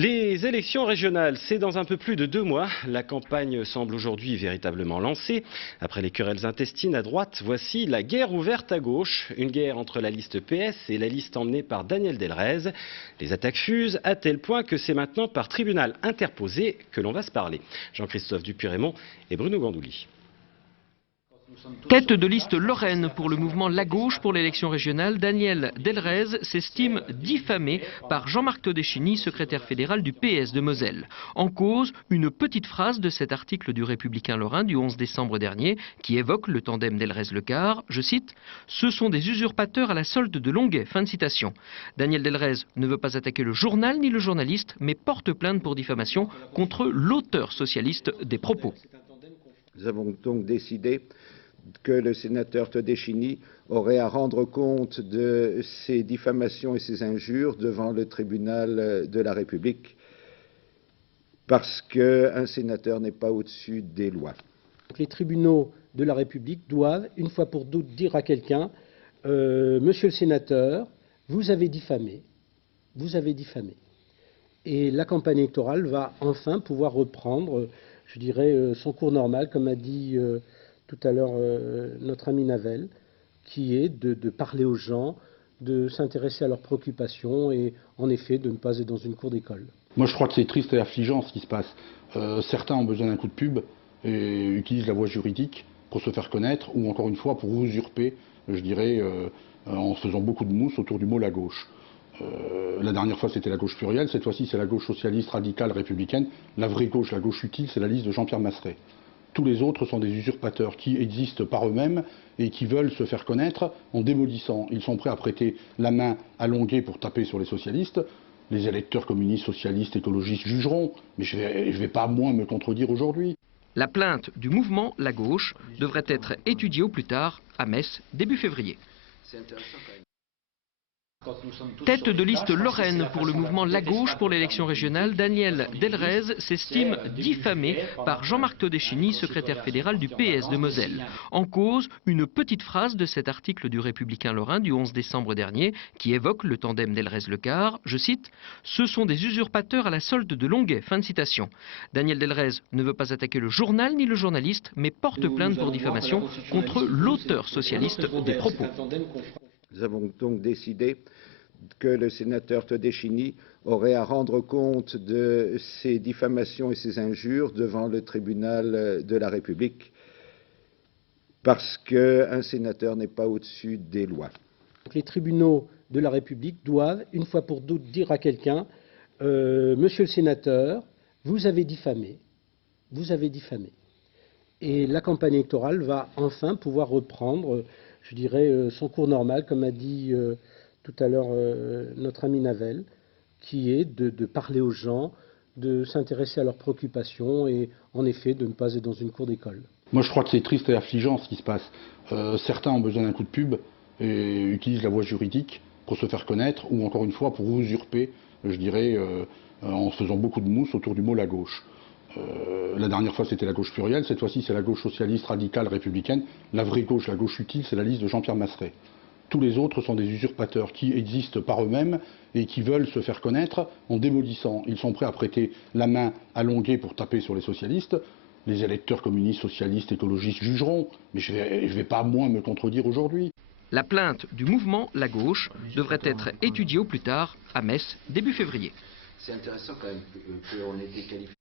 Les élections régionales, c'est dans un peu plus de 2 mois. La campagne semble aujourd'hui véritablement lancée. Après les querelles intestines à droite, voici la guerre ouverte à gauche. Une guerre entre la liste PS et la liste emmenée par Daniel Delrez. Les attaques fusent à tel point que c'est maintenant par tribunal interposé que l'on va se parler. Jean-Christophe Dupuy-Raymond et Bruno Gandouli. Tête de liste Lorraine pour le mouvement La Gauche pour l'élection régionale, Daniel Delrez s'estime diffamé par Jean-Marc Todeschini, secrétaire fédéral du PS de Moselle. En cause, une petite phrase de cet article du Républicain lorrain du 11 décembre dernier qui évoque le tandem Delrez-Lecard. Je cite « Ce sont des usurpateurs à la solde de Longuet ». Fin de citation. Daniel Delrez ne veut pas attaquer le journal ni le journaliste, mais porte plainte pour diffamation contre l'auteur socialiste des propos. Nous avons donc décidé que le sénateur Todeschini aurait à rendre compte de ces diffamations et ces injures devant le tribunal de la République, parce qu'un sénateur n'est pas au-dessus des lois. Les tribunaux de la République doivent, une fois pour toutes, dire à quelqu'un Monsieur le sénateur, vous avez diffamé. Vous avez diffamé. Et la campagne électorale va enfin pouvoir reprendre, je dirais, son cours normal, comme a dit tout à l'heure notre ami Navel, qui est de parler aux gens, de s'intéresser à leurs préoccupations et en effet de ne pas être dans une cour d'école. Moi je crois que c'est triste et affligeant ce qui se passe. Certains ont besoin d'un coup de pub et utilisent la voie juridique pour se faire connaître ou encore une fois pour usurper, je dirais, en faisant beaucoup de mousse autour du mot la gauche. La dernière fois c'était la gauche plurielle, cette fois-ci c'est la gauche socialiste, radicale, républicaine. La vraie gauche, la gauche utile, c'est la liste de Jean-Pierre Masseret. Tous les autres sont des usurpateurs qui existent par eux-mêmes et qui veulent se faire connaître en démaudissant. Ils sont prêts à prêter la main à Longuet pour taper sur les socialistes. Les électeurs communistes, socialistes, écologistes jugeront, mais je vais pas moins me contredire aujourd'hui. La plainte du mouvement La Gauche devrait être étudiée au plus tard à Metz début février. Tête de liste Lorraine pour le mouvement La Gauche pour l'élection régionale, Daniel Delrez s'estime diffamé par Jean-Marc Todeschini, secrétaire fédéral du PS de Moselle. En cause, une petite phrase de cet article du Républicain lorrain du 11 décembre dernier qui évoque le tandem Delrez-Lecard. Je cite « Ce sont des usurpateurs à la solde de Longuet ». Fin de citation. Daniel Delrez ne veut pas attaquer le journal ni le journaliste, mais porte plainte pour diffamation contre l'auteur socialiste des propos. Nous avons donc décidé que le sénateur Todeschini aurait à rendre compte de ces diffamations et ces injures devant le tribunal de la République, parce qu'un sénateur n'est pas au-dessus des lois. Les tribunaux de la République doivent, une fois pour toutes, dire à quelqu'un Monsieur le sénateur, vous avez diffamé. Vous avez diffamé. Et la campagne électorale va enfin pouvoir reprendre, je dirais, son cours normal, comme a dit tout à l'heure notre ami Navel, qui est de parler aux gens, de s'intéresser à leurs préoccupations et en effet de ne pas être dans une cour d'école. Moi je crois que c'est triste et affligeant ce qui se passe. Certains ont besoin d'un coup de pub et utilisent la voie juridique pour se faire connaître ou encore une fois pour usurper, je dirais, en faisant beaucoup de mousse autour du mot la gauche. La dernière fois c'était la gauche plurielle, cette fois-ci c'est la gauche socialiste, radicale, républicaine. La vraie gauche, la gauche utile, c'est la liste de Jean-Pierre Masseret. Tous les autres sont des usurpateurs qui existent par eux-mêmes et qui veulent se faire connaître en démaudissant. Ils sont prêts à prêter la main à Longuet pour taper sur les socialistes. Les électeurs communistes, socialistes, écologistes jugeront, mais je vais pas moins me contredire aujourd'hui. La plainte du mouvement La Gauche devrait être étudiée au plus tard à Metz début février. C'est intéressant quand même qu'on ait été qualifié.